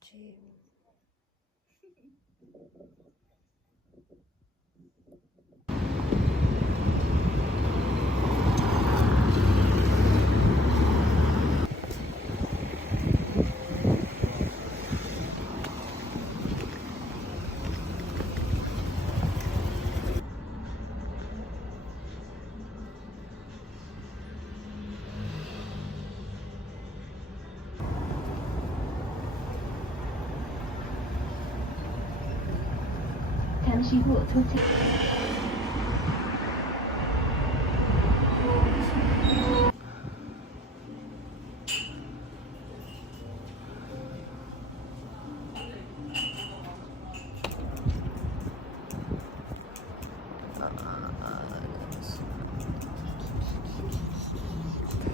아 잠시 후 도착.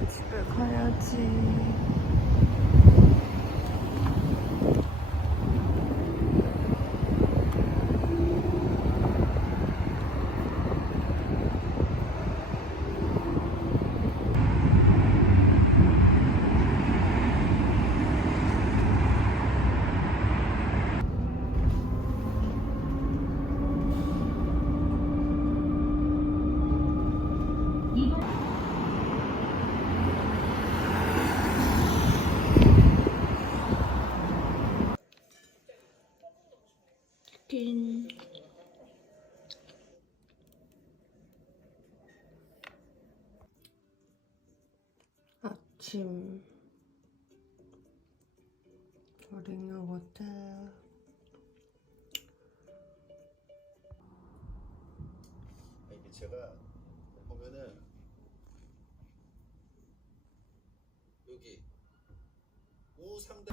집에 가야지. 아침. 어린 요거트. 이게 제가 보면은 여기 우상대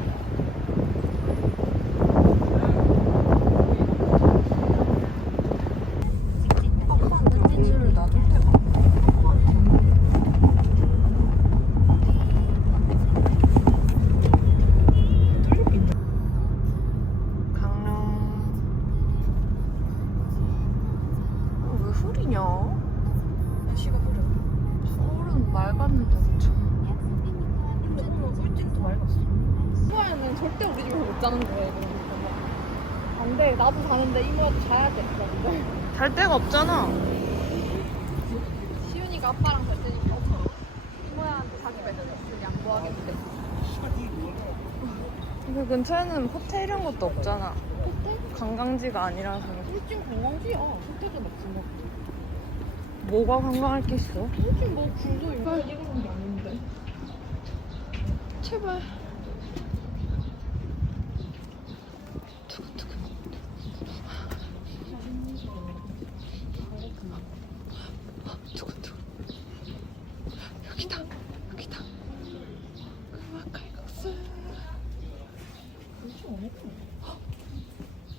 절대 우리 집에서 못 자는 이거. 안 돼. 나도 자는데 이모야도 자야 돼. 근데. 잘 데가 없잖아 시윤이가 아빠랑 잘 때니까. 이모야한테 자기 배려줬으니 양보하겠대. 그 근처에는 호텔 이런 것도 없잖아 호텔? 관광지가 아니라서 꿀찜 관광지야. 호텔도 없지 뭐. 뭐가 관광할 게 있어? 꿀찜 뭐 굴도 이거 이런 게 아닌데. 제발 두근두근 여기다 여기다 음악 칼국수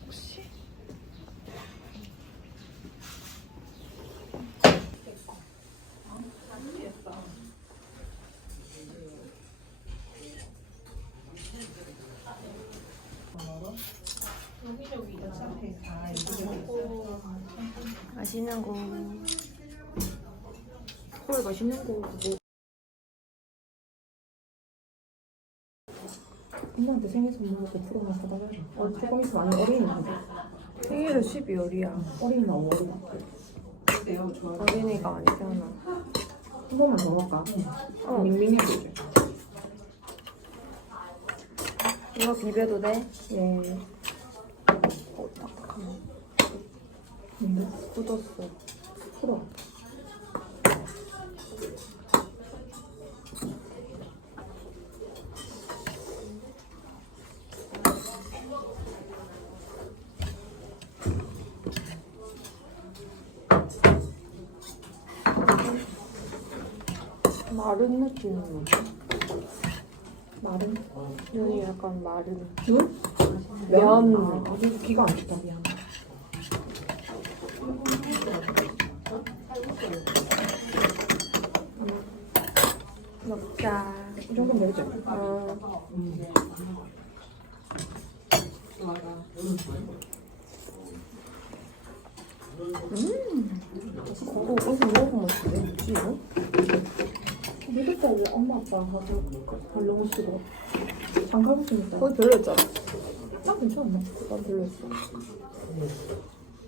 혹시 맛있는 거. 헐 맛있는 거. 뭐 엄마한테 생일 선물로 5%만 사다 줘야 돼. 어, 조금 있으면 아니 어린이날인데. 생일은 12월이야. 어린이날 5월이다. 어린이가 아니잖아. 한 번만 더 할까? 어. 밍밍해 보이죠? 이거 비벼도 돼? 예. 어, 딱하네. 근데 굳었어. 풀어. 마른 느낌은 마른. 면이 약간 마른. 응? 면. 아, 그래서 기가 안 좋다 미안. 이 정도면 되겠지? 어. 그거 어디서 먹어보면 되지 이거? 모르겠다 왜 엄마 아빠 가서 가려고 쓰고 장가고 있으니까 거기 별로였잖아. 딱 괜찮았나? 난 별로였어.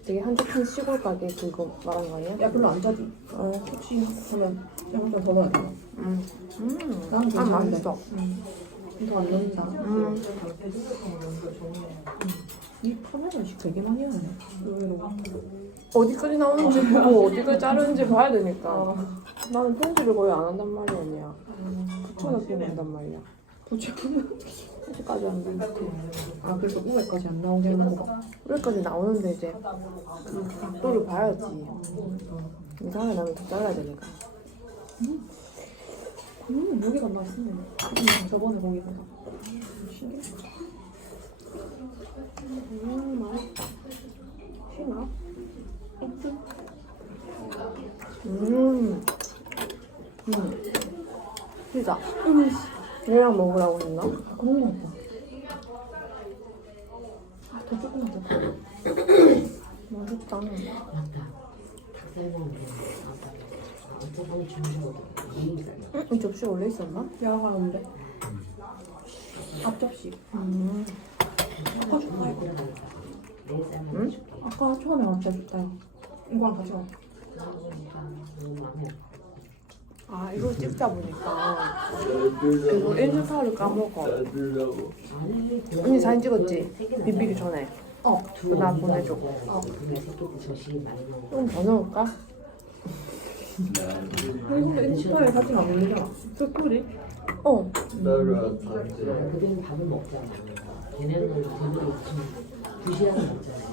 되게 한적한 시골 가게 그거 말한 거 아니야? 야 별로 안 짜지? 어. 혹시 하면 양파 더 넣어야 되나? 음. 음. 나는 아, 괜찮은데. 맛있어. 더안 넣는다 음. 이 카메라 식 되게 많이 하네 의외로 어디까지 나오는지 보고 어디까지 자르는지 봐야 되니까. 나는 편집을 거의 안 한단 말이야, 언니야. 붙여넣기만 한단 말이야. 편집 까지 하는데. 아 그래서 우에까지 안 나오게 하는 거 여기까지 나오는데 이제 그 각도를 봐야지. 이상하게 나면 더 잘라야 되니까. 음 여기가 맛있네 음, 저번에 거기보다 신기해 음, 맛있다. 쉬나? 음. 음. 피자. 얘랑 먹으라고 했나? 그런 거 같다 아 더 조금만 더 맛있다. 응? 이 접시 원래 있었나? 야가는데 앞접시 음. 아까 줬다 이거 응? 아까 처음에 앞접시 줬다 이거랑 같이 먹어 아, 이걸 찍다 보니까 계속 인스타를 까먹어. 언니 사진 찍었지? 비비기 전에. 어 그거 나 보내줘. 좀더 넣을까? 근데 인스타에 사진 안 올리잖아 스토리? 어. 그들은 밥을 먹잖아. 걔네는 걔네는 두 시간을 먹잖아.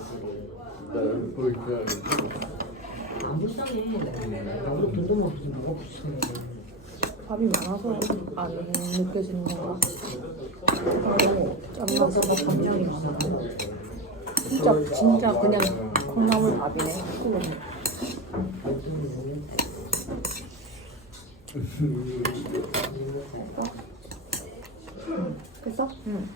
밥이 많아서 안 느껴지는 건가? 막 감량이 있어 진짜, 진짜 그냥 콩나물 밥이네. 됐어? 응.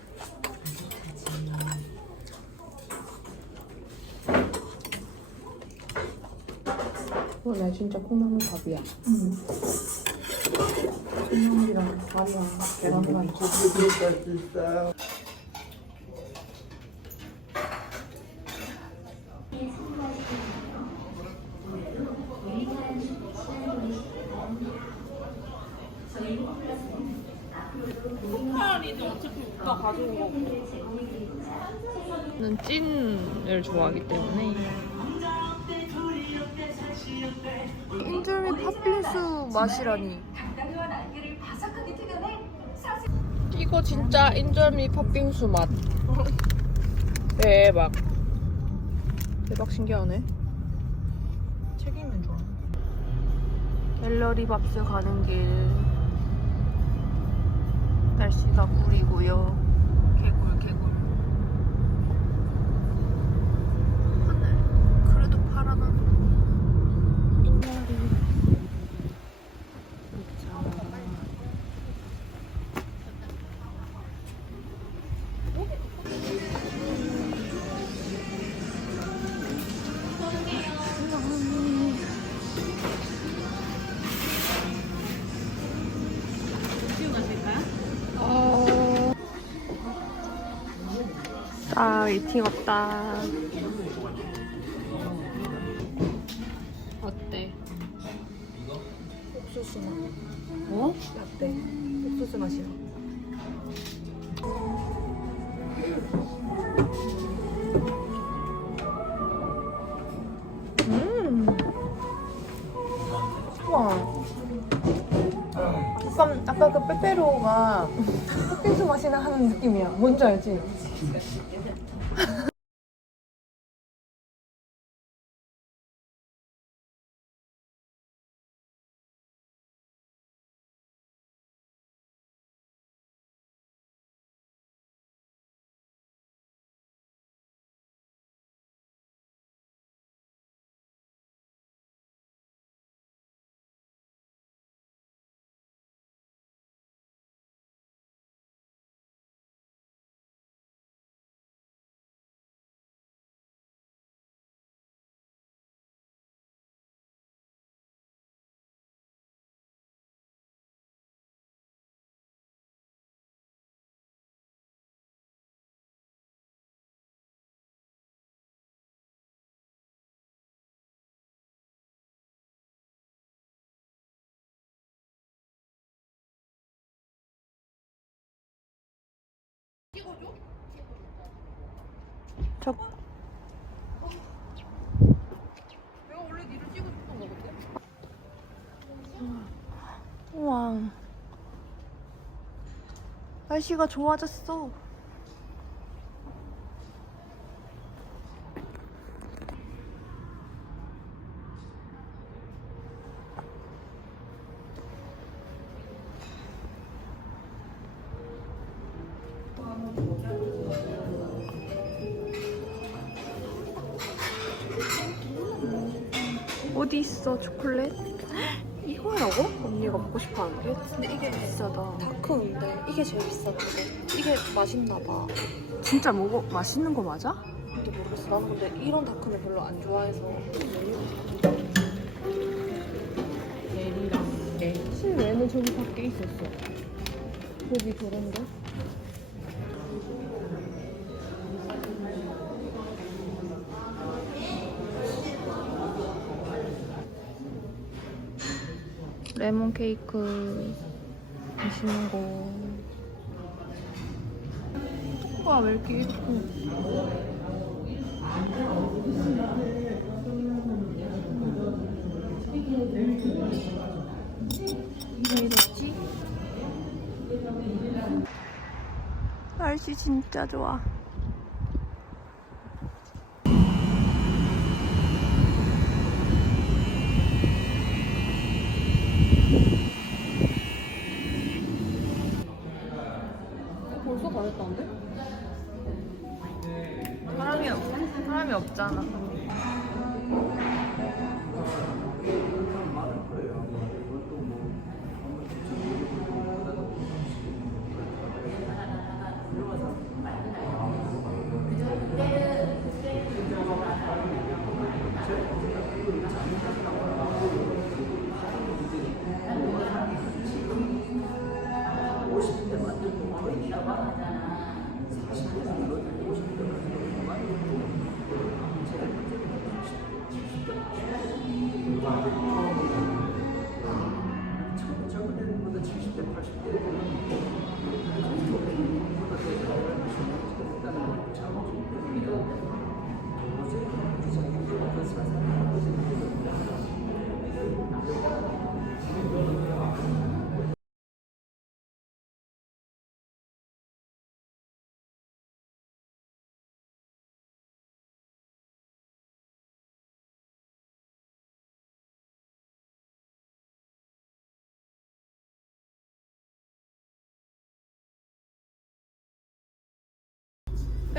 원래 진짜 콩나물 밥이야. 응 콩나물이랑 밥이랑 계란 후라이 는 찐을 좋아하기 때문에 맛이라니. 이거 진짜 인절미 팥빙수 맛. 대박. 대박 신기하네. 책임은 좋아. 갤러리 밥스 가는 길. 날씨가 구리고요 웨이팅 없다. 어때? 옥수수 맛. 어? 라떼. 옥수수 맛이야. 음. 우와. 약간 아까 그 빼빼로가 흑빙수 맛이 나는 느낌이야. 뭔지 알지? 저 내가 원래 니를 찍고 싶은 거거든? 우와. 날씨가 좋아졌어. 싶어하는 게? 근데 이게 비싸다. 다크인데 이게 제일 비싸던데. 이게 맛있나 봐. 진짜 먹어 맛있는 거 맞아? 근데 모르겠어. 나는 근데 이런 다크는 별로 안 좋아해서. 실외는 저기 밖에 있었어. 여기 저런데? 레몬 케이크 맛있는 거. 와, 왜 이렇게 예뻐? 왜 이랬지? 날씨 진짜 좋아. 벌써 다 했다는데?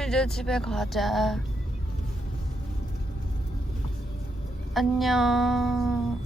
이제 집에 가자. 안녕.